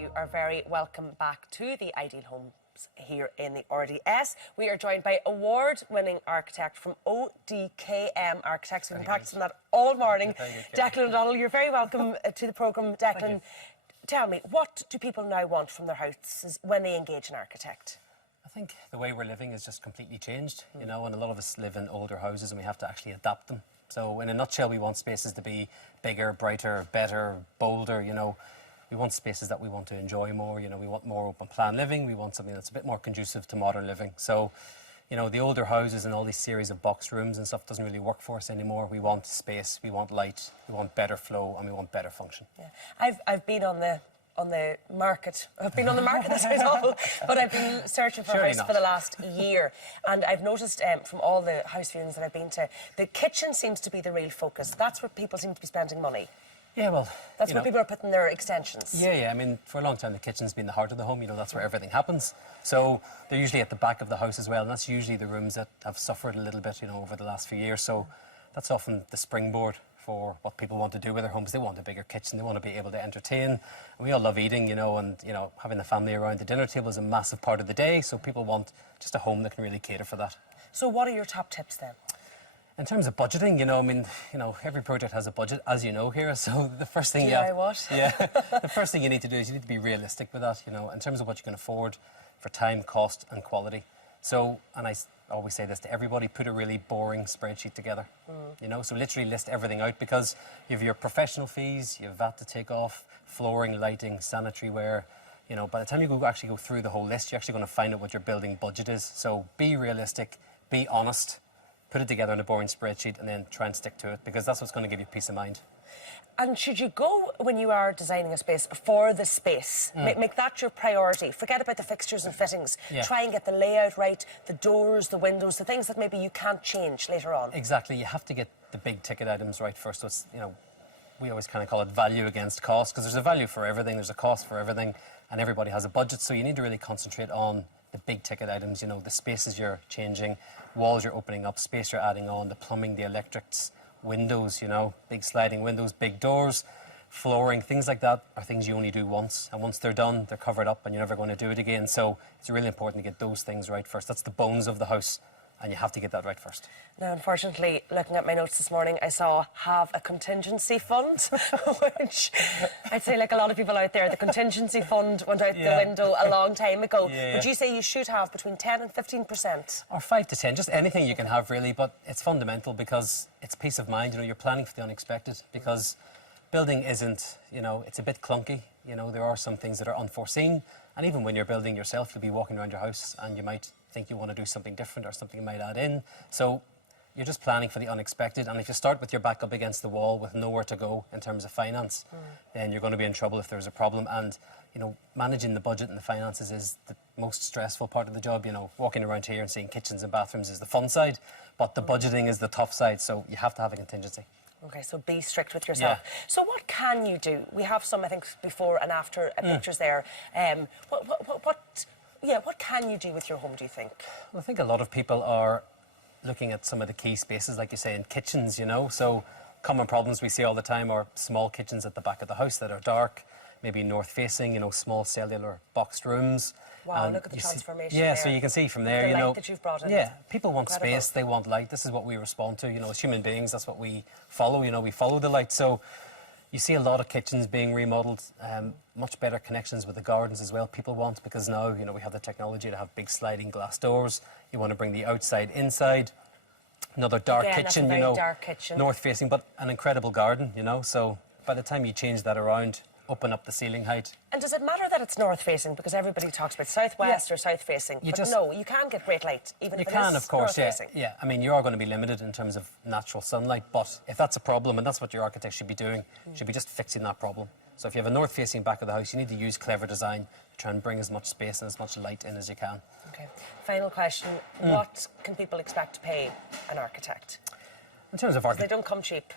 you are very welcome back to the Ideal Homes here in the RDS. We are joined by award-winning architect from ODKM Architects. We've been practicing that all morning. Declan O'Donnell, you're very welcome to the programme. Declan, tell me, what do people now want from their houses when they engage an architect? I think the way we're living has just completely changed, you know, and a lot of us live in older houses and we have to actually adapt them. So in a nutshell, we want spaces to be bigger, brighter, better, bolder, you know. We want spaces that we want to enjoy more, you know, we want more open plan living, we want something that's a bit more conducive to modern living. So, you know, the older houses and all these series of box rooms and stuff doesn't really work for us anymore. We want space, we want light, we want better flow, and we want better function. Yeah. I've been on the market. I've been on the market, that sounds awful, but I've been searching for a house for the last year, and I've noticed from all the house viewings that I've been to, the kitchen seems to be the real focus. That's where people seem to be spending money. Yeah, well, that's where people are putting their extensions. Yeah. I mean, for a long time, the kitchen's been the heart of the home. You know, that's where everything happens. So they're usually at the back of the house as well, and that's usually the rooms that have suffered a little bit, you know, over the last few years. So that's often the springboard for what people want to do with their homes. They want a bigger kitchen. They want to be able to entertain. And we all love eating, you know, and, you know, having the family around the dinner table is a massive part of the day. So people want just a home that can really cater for that. So what are your top tips then? In terms of budgeting, you know, I mean, you know, every project has a budget, as you know here. So the first thing the first thing you need to do is you need to be realistic with that, you know, in terms of what you can afford for time, cost, and quality. So, and I always say this to everybody, put a really boring spreadsheet together. You know, so literally list everything out, because you have your professional fees, you have VAT to take off, flooring, lighting, sanitary ware. You know, by the time you actually go through the whole list, you're actually going to find out what your building budget is. So be realistic, be honest. Put it together in a boring spreadsheet and then try and stick to it, because that's what's going to give you peace of mind. And should you go, when you are designing a space, for the space? Make that your priority. Forget about the fixtures and fittings. Try and get the layout right, the doors, the windows, the things that maybe you can't change later on. Exactly. You have to get the big ticket items right first. So it's, you know, we always kind of call it value against cost, because there's a value for everything, there's a cost for everything, and everybody has a budget. So you need to really concentrate on the big ticket items, you know, the spaces you're changing, walls you're opening up, space you're adding on, the plumbing, the electrics, windows, you know, big sliding windows, big doors, flooring, things like that are things you only do once. And once they're done, they're covered up and you're never going to do it again. So it's really important to get those things right first. That's the bones of the house, and you have to get that right first. Now, unfortunately, looking at my notes this morning, I saw have a contingency fund, which I'd say, like a lot of people out there, the contingency fund went out the window a long time ago. Would you say you should have between 10 and 15%? Or 5 to 10, just anything you can have, really. But it's fundamental, because it's peace of mind. You know, you're planning for the unexpected, because building isn't, you know, it's a bit clunky. You know, there are some things that are unforeseen. And even when you're building yourself, you'll be walking around your house and you might think you want to do something different or something you might add in. So you're just planning for the unexpected. And if you start with your back up against the wall with nowhere to go in terms of finance, then you're going to be in trouble if there's a problem. And, you know, managing the budget and the finances is the most stressful part of the job. You know, walking around here and seeing kitchens and bathrooms is the fun side, but the budgeting is the tough side. So you have to have a contingency. Okay, so be strict with yourself. So what can you do? We have some, I think, before and after pictures there. What can you do with your home, do you think? Well, I think a lot of people are looking at some of the key spaces, like you say, in kitchens, you know. So common problems we see all the time are small kitchens at the back of the house that are dark, maybe north-facing, you know, small cellular boxed rooms. Wow, and look at the transformation there. so you can see from there, the you know. light that you've brought in. Yeah, people want space, they want light. This is what we respond to, you know, as human beings. That's what we follow, you know, we follow the light. So you see a lot of kitchens being remodelled, much better connections with the gardens as well. People want, because now, you know, we have the technology to have big sliding glass doors. You want to bring the outside inside. Another dark kitchen, you know, north-facing, but an incredible garden, you know. So by the time you change that around, open up the ceiling height. And does it matter that it's north-facing? Because everybody talks about southwest or south-facing. But no, you can get great light, even if it is north-facing. Yeah. I mean, you are going to be limited in terms of natural sunlight, but if that's a problem, and that's what your architect should be doing, should be just fixing that problem. So if you have a north-facing back of the house, you need to use clever design to try and bring as much space and as much light in as you can. Okay. Final question. What can people expect to pay an architect? In terms of they don't come cheap.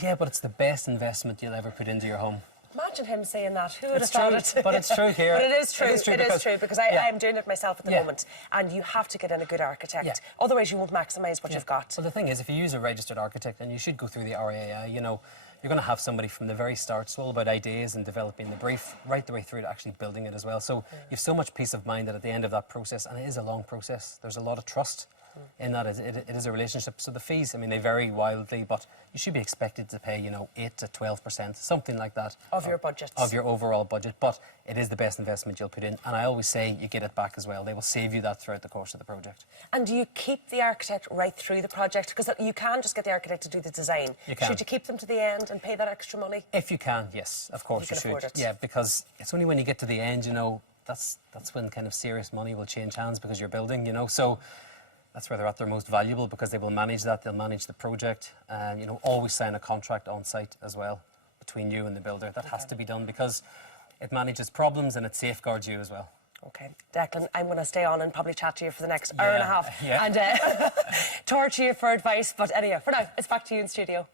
Yeah, but it's the best investment you'll ever put into your home. Imagine him saying that. Who would have thought it? But it's true here. But it is true. It is true, because I'm doing it myself at the moment, and you have to get in a good architect. Otherwise, you won't maximise what you've got. Well, the thing is, if you use a registered architect, and you should go through the RAI, you know, you're going to have somebody from the very start. It's all about ideas and developing the brief right the way through to actually building it as well. So you have so much peace of mind that at the end of that process, and it is a long process, there's a lot of trust in that. It is a relationship. So the fees, I mean, they vary wildly, but you should be expected to pay, 8 to 12%, something like that. Of your budget. Of your overall budget. But it is the best investment you'll put in. And I always say you get it back as well. They will save you that throughout the course of the project. And do you keep the architect right through the project? Because you can just get the architect to do the design. You can. Should you keep them to the end and pay that extra money? If you can, yes, of course you should. Afford it. Yeah, because it's only when you get to the end, that's when kind of serious money will change hands because you're building, So that's where they're at their most valuable, because they will manage that, they'll manage the project, and always sign a contract on site as well between you and the builder. That has to be done because it manages problems and it safeguards you as well. Okay, Declan, I'm going to stay on and probably chat to you for the next hour and a half Yeah. and torture you for advice. But anyhow, for now, it's back to you in studio.